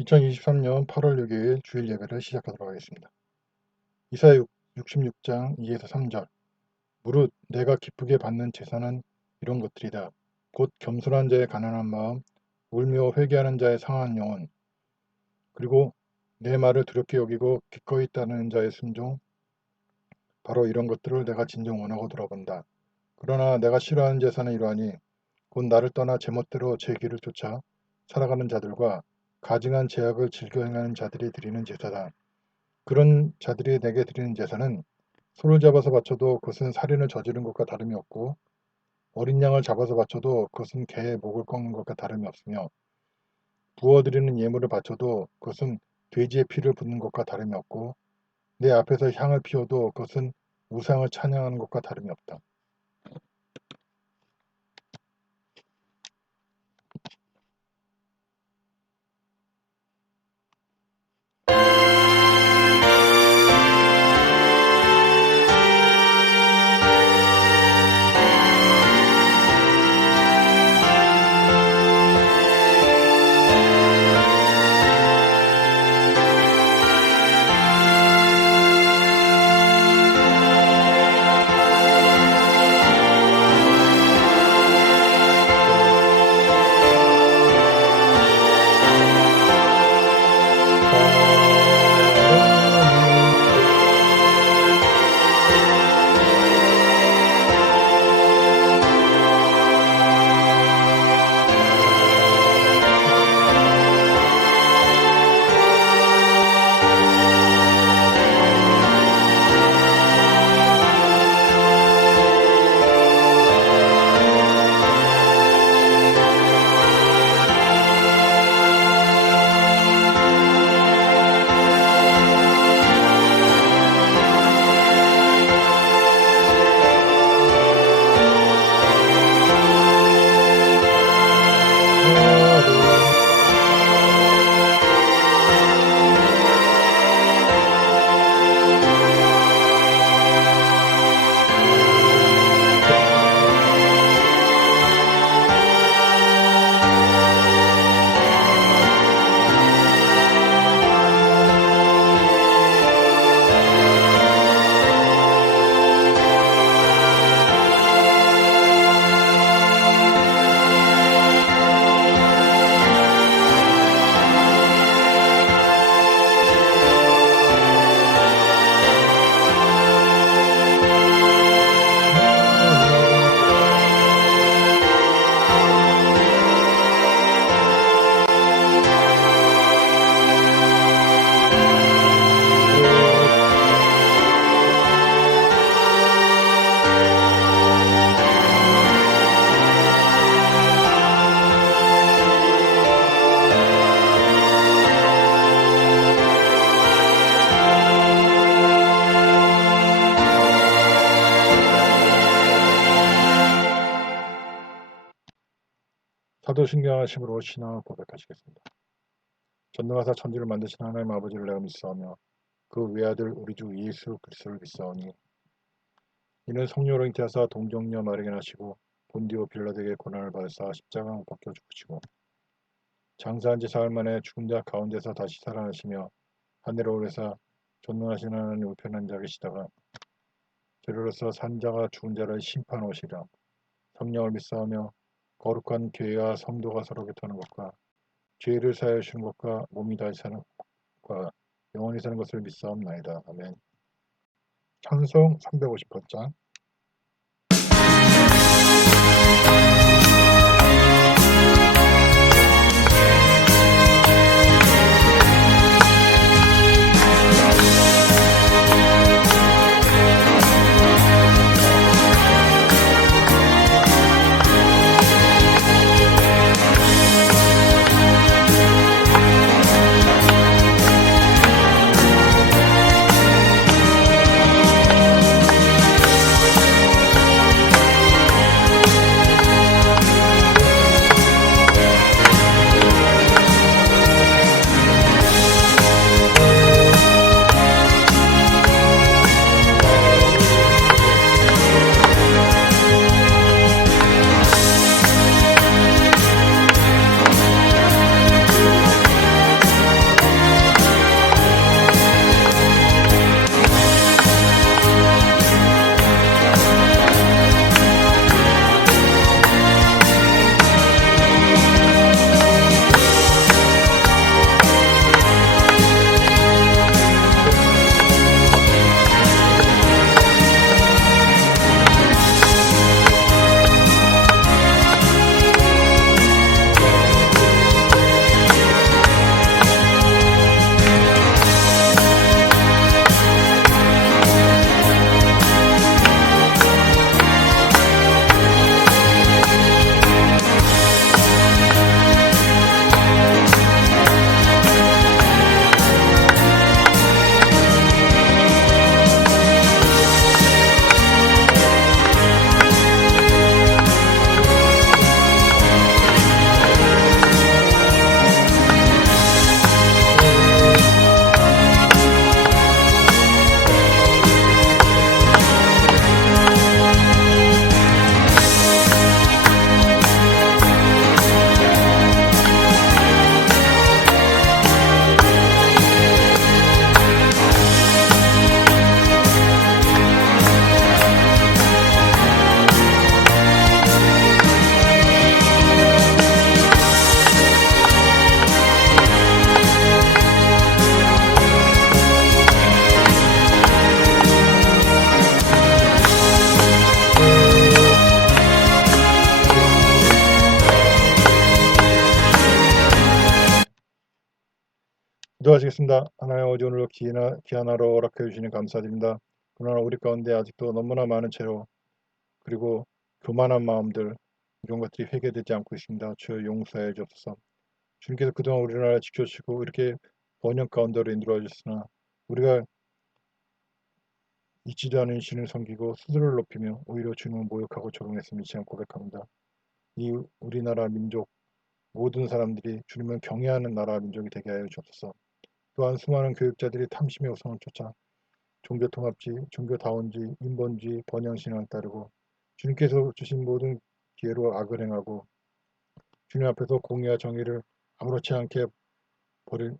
2023년 8월 6일 주일 예배를 시작하도록 하겠습니다. 이사야 66장 2에서 3절 무릇 내가 기쁘게 받는 제사는 이런 것들이다. 곧 겸손한 자의 가난한 마음, 울며 회개하는 자의 상한 영혼, 그리고 내 말을 두렵게 여기고 기꺼이 따르는 자의 순종, 바로 이런 것들을 내가 진정 원하고 돌아본다. 그러나 내가 싫어하는 제사는 이러하니 곧 나를 떠나 제멋대로 제 길을 쫓아 살아가는 자들과 가증한 제약을 즐겨 행하는 자들이 드리는 제사다. 그런 자들이 내게 드리는 제사는 소를 잡아서 바쳐도 그것은 살인을 저지른 것과 다름이 없고 어린 양을 잡아서 바쳐도 그것은 개의 목을 꺾는 것과 다름이 없으며 부어드리는 예물을 바쳐도 그것은 돼지의 피를 붓는 것과 다름이 없고 내 앞에서 향을 피워도 그것은 우상을 찬양하는 것과 다름이 없다. 신경 하심으로 신앙을 고백하시겠습니다. 전능하사 천지를 만드신 하나님 아버지를 내가 믿사오며 그 외아들 우리 주 예수 그리스도를 믿사오니 이는 성령으로 잉태하사 동정녀 마르게 하시고 본디오 빌라에게 고난을 받으사 십자가 못 박혀 죽으시고 장사한 지 사흘 만에 죽은 자 가운데서 다시 살아나시며 하늘에 오르사 전능하신 하나님 우편한 자 계시다가 저로서 산자가 죽은 자를 심판 오시라 성령을 믿사오며 거룩한 교회와 성도가 서로 교통하는 것과 죄를 사하여 주는 것과 몸이 다시 사는 것과 영원히 사는 것을 믿사옵나이다. 아멘. 찬송 350번장 기도하시겠습니다. 하나님 아버지 오늘도 기나, 기한하러 허락해 주시니 감사드립니다. 그러나 우리 가운데 아직도 너무나 많은 채로 그리고 교만한 마음들 이런 것들이 회개되지 않고 있습니다. 주여 용서해 주옵소서. 주님께서 그동안 우리나라 지켜주시고 이렇게 번영 가운데로 인도해 주시나 우리가 잊지도 않은 신을 섬기고 스스로를 높이며 오히려 주님을 모욕하고 조롱했음이 지금 고백합니다. 이 우리나라 민족 모든 사람들이 주님을 경외하는 나라 민족이 되게 하여 주옵소서. 또한 수많은 교육자들이 탐심의 우상을 쫓아 종교 통합지, 종교 다원지, 인본주의, 번영신앙을 따르고 주님께서 주신 모든 기회로 악을 행하고 주님 앞에서 공의와 정의를 아무렇지 않게 버리는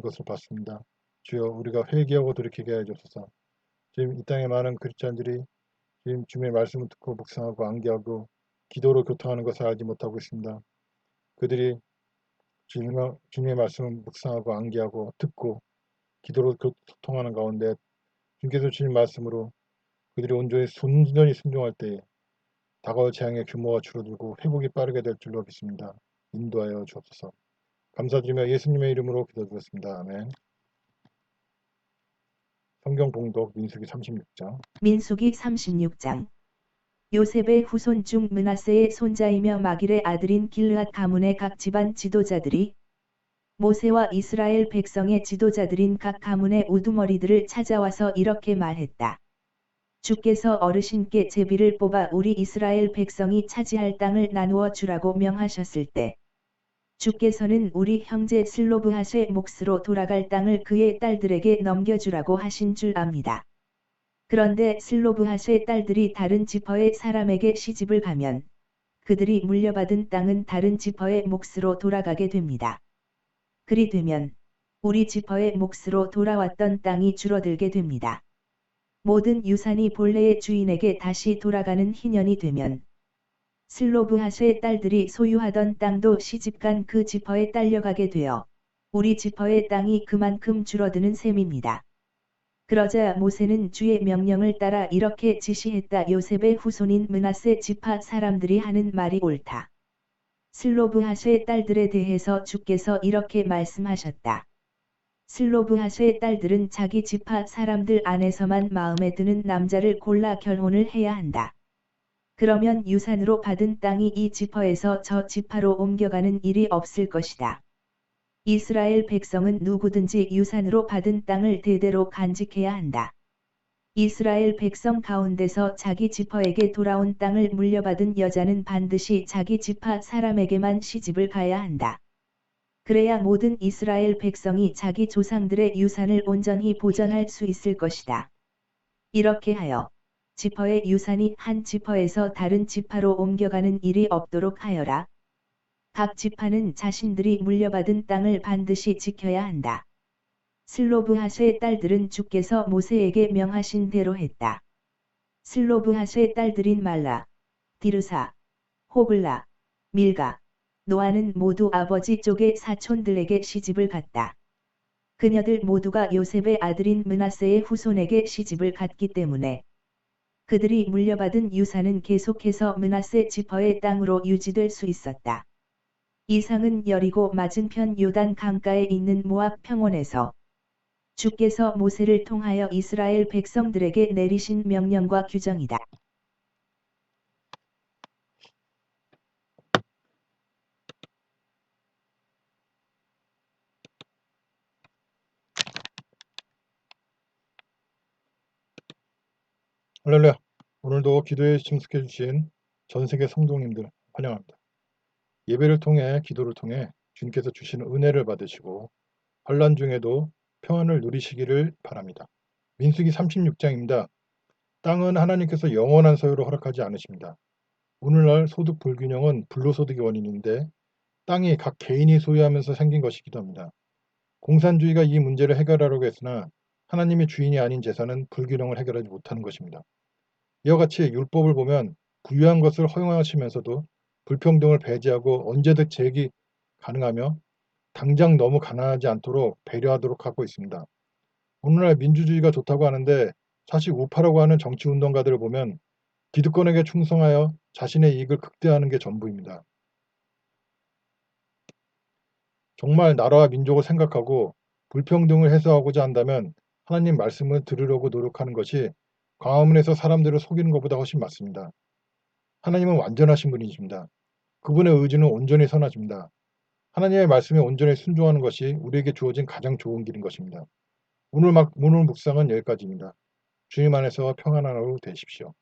것을 봤습니다. 주여 우리가 회개하고 돌이키게 하여 주옵소서. 지금 이 땅에 많은 크리스찬들이 지금 주님의 말씀을 듣고 묵상하고 암기하고 기도로 교통하는 것을 알지 못하고 있습니다. 그들이 주님의, 주님의 말씀을 묵상하고 암기하고 듣고 기도로 소통하는 가운데 주님께서 주신 말씀으로 그들이 온전히 순전히 순종할 때에 다가올 재앙의 규모가 줄어들고 회복이 빠르게 될 줄로 믿습니다. 인도하여 주옵소서. 감사드리며 예수님의 이름으로 기도드렸습니다. 아멘. 성경 봉독 민수기 36장 민수기 36장 요셉의 후손 중 문하세의 손자이며 마길의 아들인 길르앗 가문의 각 집안 지도자들이 모세와 이스라엘 백성의 지도자들인 각 가문의 우두머리들을 찾아와서 이렇게 말했다. 주께서 어르신께 제비를 뽑아 우리 이스라엘 백성이 차지할 땅을 나누어 주라고 명하셨을 때 주께서는 우리 형제 슬로브하세 몫으로 돌아갈 땅을 그의 딸들에게 넘겨주라고 하신 줄 압니다. 그런데 슬로브하세 딸들이 다른 지퍼의 사람에게 시집을 가면 그들이 물려받은 땅은 다른 지퍼의 몫으로 돌아가게 됩니다. 그리 되면 우리 지퍼의 몫으로 돌아왔던 땅이 줄어들게 됩니다. 모든 유산이 본래의 주인에게 다시 돌아가는 희년이 되면 슬로브하스의 딸들이 소유하던 땅도 시집간 그 지퍼에 딸려가게 되어 우리 지퍼의 땅이 그만큼 줄어드는 셈입니다. 그러자 모세는 주의 명령을 따라 이렇게 지시했다. 요셉의 후손인 문하세 지파 사람들이 하는 말이 옳다. 슬로브하스의 딸들에 대해서 주께서 이렇게 말씀하셨다. 슬로브하스의 딸들은 자기 지파 사람들 안에서만 마음에 드는 남자를 골라 결혼을 해야 한다. 그러면 유산으로 받은 땅이 이 지퍼에서 저 지파로 옮겨가는 일이 없을 것이다. 이스라엘 백성은 누구든지 유산으로 받은 땅을 대대로 간직해야 한다. 이스라엘 백성 가운데서 자기 지퍼에게 돌아온 땅을 물려받은 여자는 반드시 자기 지파 사람에게만 시집을 가야 한다. 그래야 모든 이스라엘 백성이 자기 조상들의 유산을 온전히 보전할 수 있을 것이다. 이렇게 하여 지퍼의 유산이 한 지퍼에서 다른 지파로 옮겨가는 일이 없도록 하여라. 각 지파는 자신들이 물려받은 땅을 반드시 지켜야 한다. 슬로브하스의 딸들은 주께서 모세에게 명하신 대로 했다. 슬로브하스의 딸들인 말라, 디르사, 호글라, 밀가, 노아는 모두 아버지 쪽의 사촌들에게 시집을 갔다. 그녀들 모두가 요셉의 아들인 문하세의 후손에게 시집을 갔기 때문에 그들이 물려받은 유산은 계속해서 문하세 지퍼의 땅으로 유지될 수 있었다. 이상은 여리고 맞은편 요단 강가에 있는 모압 평원에서 주께서 모세를 통하여 이스라엘 백성들에게 내리신 명령과 규정이다. 할렐루야. 오늘도 기도에 참석해 주신 전 세계 성도님들 환영합니다. 예배를 통해 기도를 통해 주님께서 주시는 은혜를 받으시고 환란 중에도 평안을 누리시기를 바랍니다. 민수기 36장입니다. 땅은 하나님께서 영원한 소유로 허락하지 않으십니다. 오늘날 소득 불균형은 불로소득의 원인인데 땅이 각 개인이 소유하면서 생긴 것이기도 합니다. 공산주의가 이 문제를 해결하려고 했으나 하나님의 주인이 아닌 재산은 불균형을 해결하지 못하는 것입니다. 이와 같이 율법을 보면 부유한 것을 허용하시면서도 불평등을 배제하고 언제든 재기 가능하며 당장 너무 가난하지 않도록 배려하도록 하고 있습니다. 오늘날 민주주의가 좋다고 하는데 사실 우파라고 하는 정치운동가들을 보면 기득권에게 충성하여 자신의 이익을 극대화하는 게 전부입니다. 정말 나라와 민족을 생각하고 불평등을 해소하고자 한다면 하나님 말씀을 들으려고 노력하는 것이 광화문에서 사람들을 속이는 것보다 훨씬 맞습니다. 하나님은 완전하신 분이십니다. 그분의 의지는 온전히 선하십니다. 하나님의 말씀에 온전히 순종하는 것이 우리에게 주어진 가장 좋은 길인 것입니다. 오늘 막 오늘 묵상은 여기까지입니다. 주님 안에서 평안한 하루 되십시오.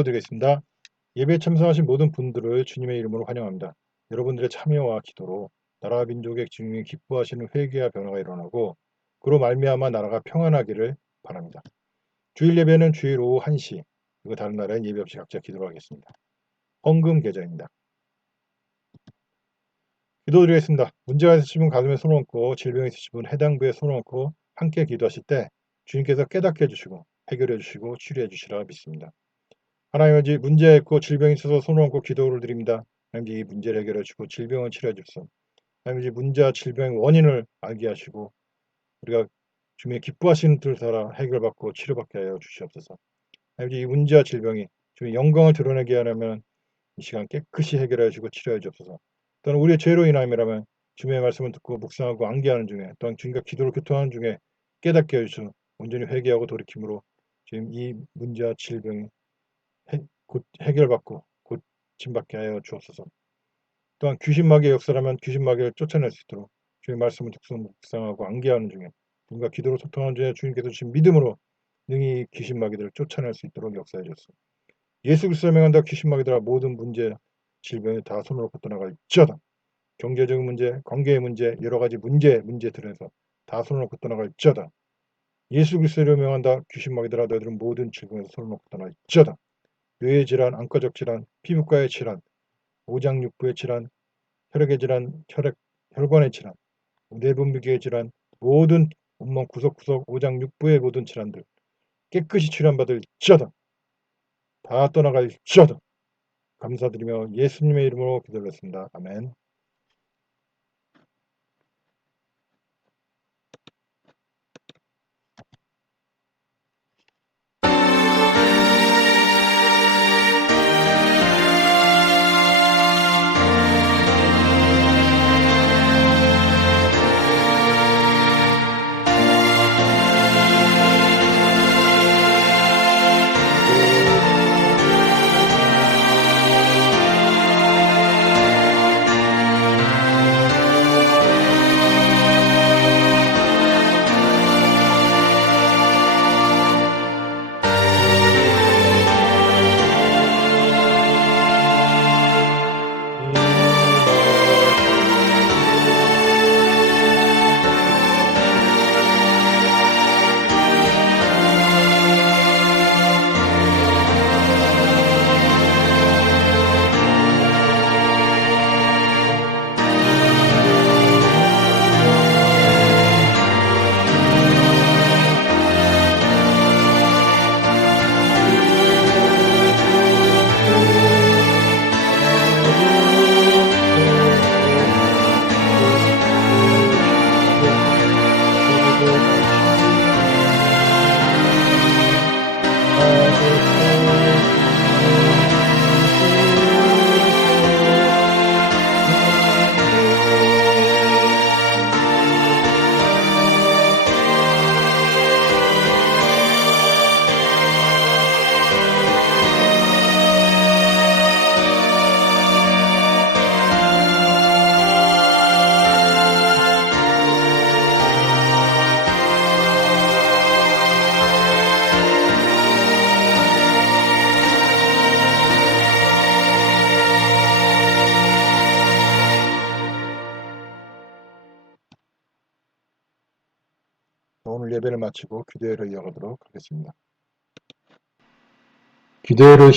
광고 드리겠습니다. 예배에 참석하신 모든 분들을 주님의 이름으로 환영합니다. 여러분들의 참여와 기도로 나라와 민족의 주님이 기뻐하시는 회개와 변화가 일어나고 그로 말미암아 나라가 평안하기를 바랍니다. 주일 예배는 주일 오후 1시 그리고 다른 날엔 예배 없이 각자 기도를 하겠습니다. 헌금 계좌입니다. 기도드리겠습니다. 문제가 있으신 분 가슴에 손을 얹고 질병이 있으신 분 해당 부에 손을 얹고 함께 기도하실 때 주님께서 깨닫게 해주시고 해결해 주시고 치료해 주시라 믿습니다. 하나님 아버지 문제 있고 질병이 있어서 손을 얹고 기도를 드립니다. 하나님 이 문제를 해결해 주시고 질병을 치료해 주소서. 하나님 아버지 문제와 질병의 원인을 알게 하시고 우리가 주님의 기뻐하시는 뜻을 따라 해결받고 치료받게 하여 주시옵소서. 하나님 아버지 이 문제와 질병이 주님의 영광을 드러내게 하려면 이 시간 깨끗이 해결해 주시고 치료해 주옵소서. 또한 우리의 죄로 인함이라면 주님의 말씀을 듣고 묵상하고 암기하는 중에 또한 주님과 기도를 교통하는 중에 깨닫게 해주시고 온전히 회개하고 돌이킴으로 지금 이 문제와 질병이 해, 곧 해결받고 고침받게 하여 주옵소서. 또한 귀신 마귀의 역사라면 귀신 마귀를 쫓아낼 수 있도록 주의 말씀을 듣고 묵상하고 암기하는 중에 주님과 기도로 소통하는 중에 주님께서 주신 믿음으로 능히 귀신 마귀들을 쫓아낼 수 있도록 역사해 주옵소서. 예수 그리스도를 명한다 귀신 마귀들아 모든 문제 질병이 다 손으로 놓고 떠나갈지어다. 경제적인 문제, 관계의 문제, 여러 가지 문제, 문제들에서 다 손을 놓고 떠나갈지어다. 예수 그리스도를 명한다 귀신 마귀들아 너희들은 모든 질병에서 손을 놓고 떠나갈지어다. 뇌의 질환, 안과적 질환, 피부과의 질환, 오장육부의 질환, 혈액의 질환, 혈액, 혈관의 질환, 내분비계의 질환, 모든 온몸 구석구석 오장육부의 모든 질환들 깨끗이 출연받을 지어다. 다 떠나갈 지어다. 감사드리며 예수님의 이름으로 기도했습니다. 아멘. 예배를 마치고 기도회를 이어가도록 하겠습니다. 기도회를